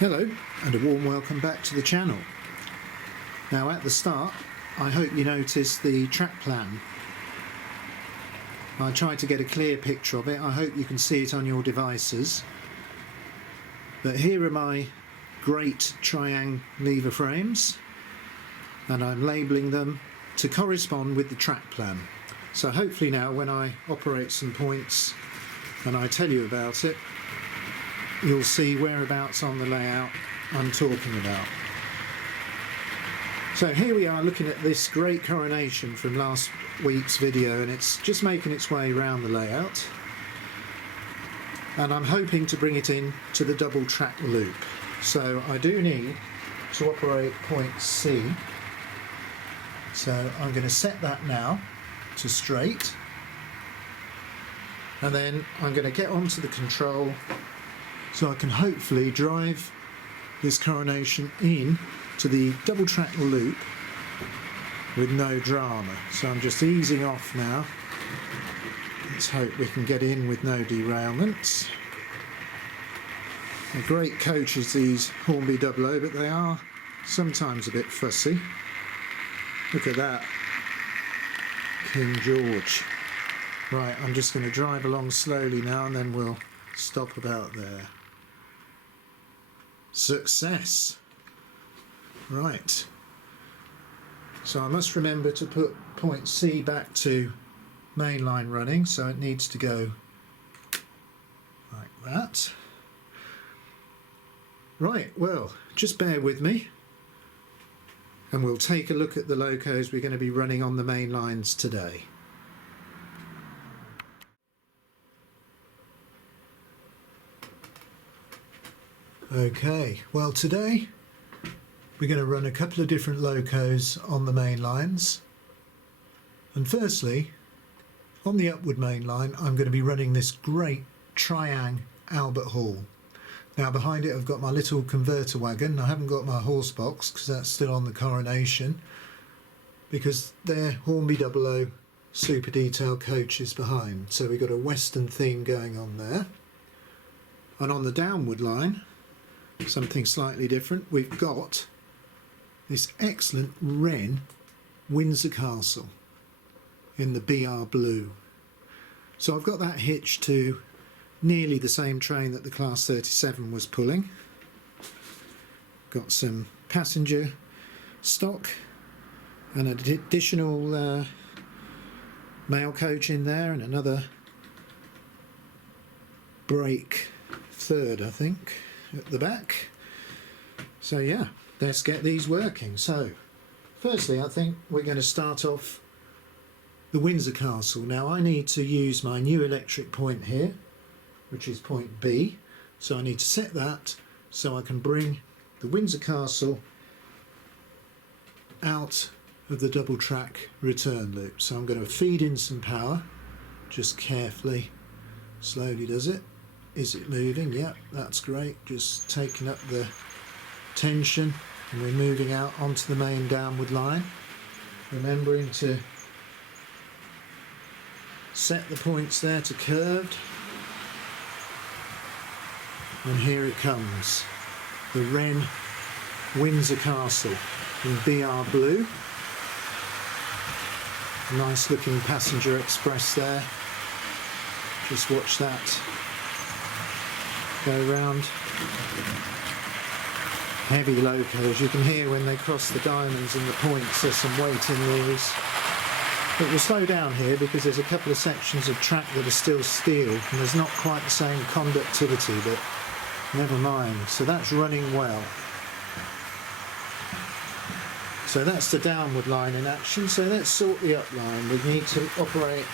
Hello and a warm welcome back to the channel. Now at the start I hope you noticed the track plan. I tried to get a clear picture of it. I hope you can see it on your devices. But here are my great triangle lever frames and I'm labelling them to correspond with the track plan. So hopefully now when I operate some points and I tell you about it, you'll see whereabouts on the layout I'm talking about. So here we are looking at this great coronation from last week's video, and it's just making its way around the layout, and I'm hoping to bring it in to the double track loop. So I do need to operate point C, so I'm going to set that now to straight, and then I'm going to get onto the control so I can hopefully drive this coronation in to the double track loop with no drama. So I'm just easing off now. Let's hope we can get in with no derailments. They're great coaches, these Hornby 00, but they are sometimes a bit fussy. Look at that, King George. Right, I'm just going to drive along slowly now and then we'll stop about there. Success! Right, so I must remember to put point C back to mainline running, so it needs to go like that. Right, well, just bear with me and we'll take a look at the locos we're going to be running on the main lines today. Okay, well today we're going to run a couple of different locos on the main lines, and firstly on the upward main line I'm going to be running this great triangle Albert Hall. Now behind it I've got my little converter wagon. I haven't got my horse box because that's still on the coronation, because they're Hornby 00 super detail coaches behind, so we've got a western theme going on there. And on the downward line, something slightly different, we've got this excellent Wrenn Windsor Castle in the BR blue. So I've got that hitched to nearly the same train that the Class 37 was pulling. Got some passenger stock and an additional mail coach in there, and another brake third, I think, at the back. So yeah, let's get these working. So firstly I think we're going to start off the Windsor Castle. Now I need to use my new electric point here, which is point B, so I need to set that so I can bring the Windsor Castle out of the double track return loop. So I'm going to feed in some power, just carefully, slowly does it. Is it moving? Yeah, that's great. Just taking up the tension, and we're moving out onto the main downward line. Remembering to set the points there to curved. And here it comes, the Wrenn Windsor Castle in BR blue. Nice looking passenger express there. Just watch that go round. Heavy locos, you can hear when they cross the diamonds and the points, there's some weight in these. But we'll slow down here because there's a couple of sections of track that are still steel and there's not quite the same conductivity, but never mind. So that's running well. So that's the downward line in action. So let's sort the up line. We need to operate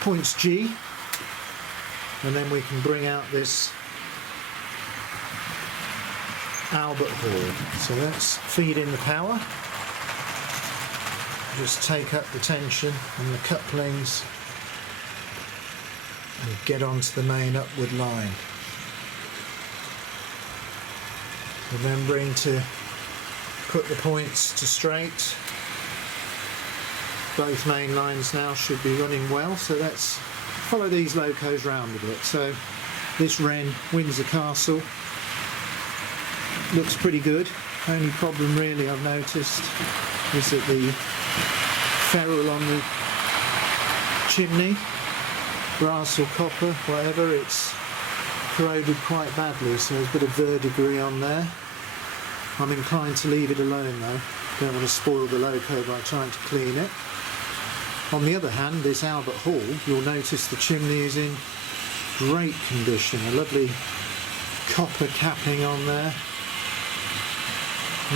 points G, and then we can bring out this Albert Hall. So let's feed in the power, just take up the tension and the couplings and get onto the main upward line. Remembering to put the points to straight. Both main lines now should be running well, so let's follow these locos round a bit. So this Wrenn Windsor Castle looks pretty good. Only problem really I've noticed is that the ferrule on the chimney, brass or copper, whatever, it's corroded quite badly, so there's a bit of verdigris on there. I'm inclined to leave it alone though. Don't want to spoil the Loco by trying to clean it. On the other hand, this Albert Hall, you'll notice the chimney is in great condition. A lovely copper capping on there.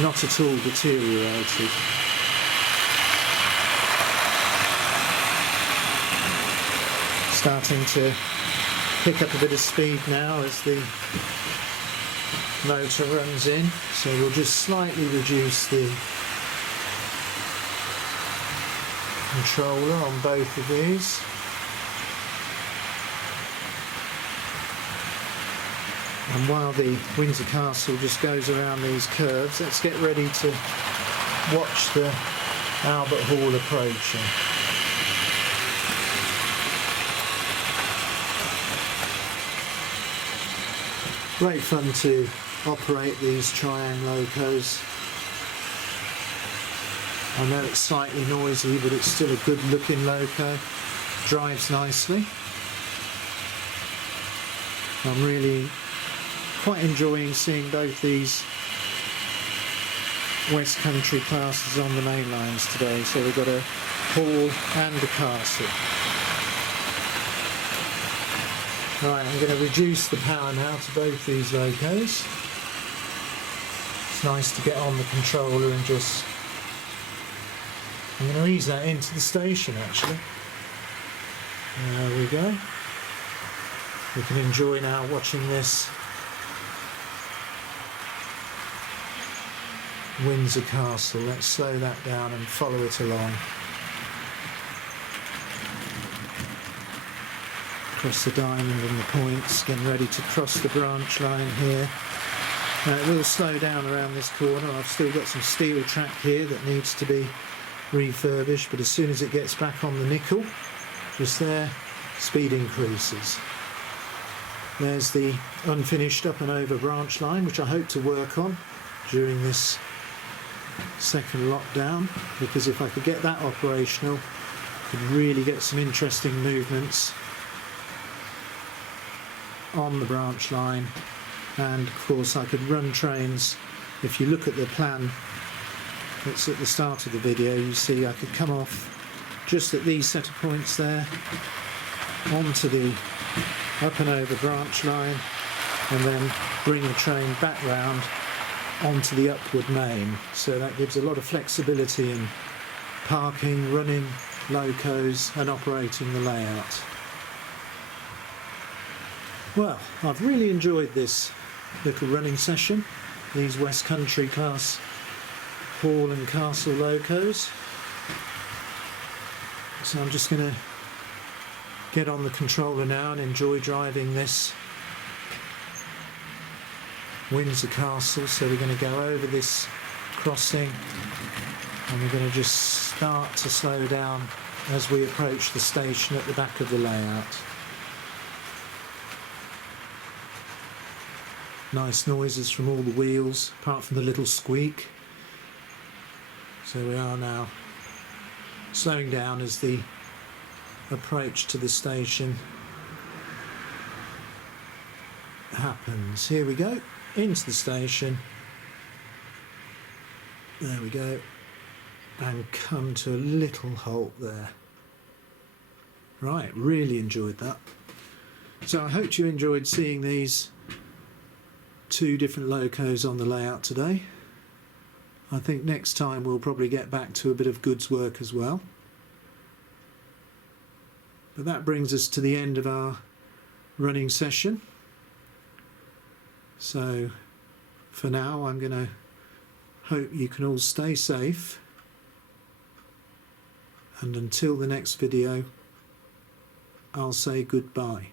Not at all deteriorated. Starting to pick up a bit of speed now as the motor runs in, so we'll just slightly reduce the controller on both of these. And while the Windsor Castle just goes around these curves, let's get ready to watch the Albert Hall approaching. Great fun to operate these Triang Locos. I know it's slightly noisy, but it's still a good looking Loco. Drives nicely. I'm really quite enjoying seeing both these West Country classes on the main lines today. So we've got a hall and a castle. Right, I'm going to reduce the power now to both these Locos. It's nice to get on the controller and just... I'm going to ease that into the station actually. There we go. We can enjoy now watching this Windsor Castle. Let's slow that down and follow it along. Across the diamond and the points, getting ready to cross the branch line here. It will slow down around this corner. I've still got some steel track here that needs to be refurbished, but as soon as it gets back on the nickel, just there, speed increases. There's the unfinished up and over branch line, which I hope to work on during this second lockdown, because if I could get that operational, I could really get some interesting movements on the branch line. And of course I could run trains. If you look at the plan that's at the start of the video, you see I could come off just at these set of points there onto the up and over branch line and then bring a train back round onto the upward main. So that gives a lot of flexibility in parking, running Locos and operating the layout. Well, I've really enjoyed this little running session, these West Country class Hall and Castle Locos. So I'm just going to get on the controller now and enjoy driving this Windsor Castle. So we're going to go over this crossing and we're going to just start to slow down as we approach the station at the back of the layout. Nice noises from all the wheels, apart from the little squeak. So we are now slowing down as the approach to the station happens. Here we go, into the station. There we go. And come to a little halt there. Right, really enjoyed that. So I hope you enjoyed seeing these two different Locos on the layout today. I think next time we'll probably get back to a bit of goods work as well. But that brings us to the end of our running session. So for now I'm going to hope you can all stay safe, and until the next video I'll say goodbye.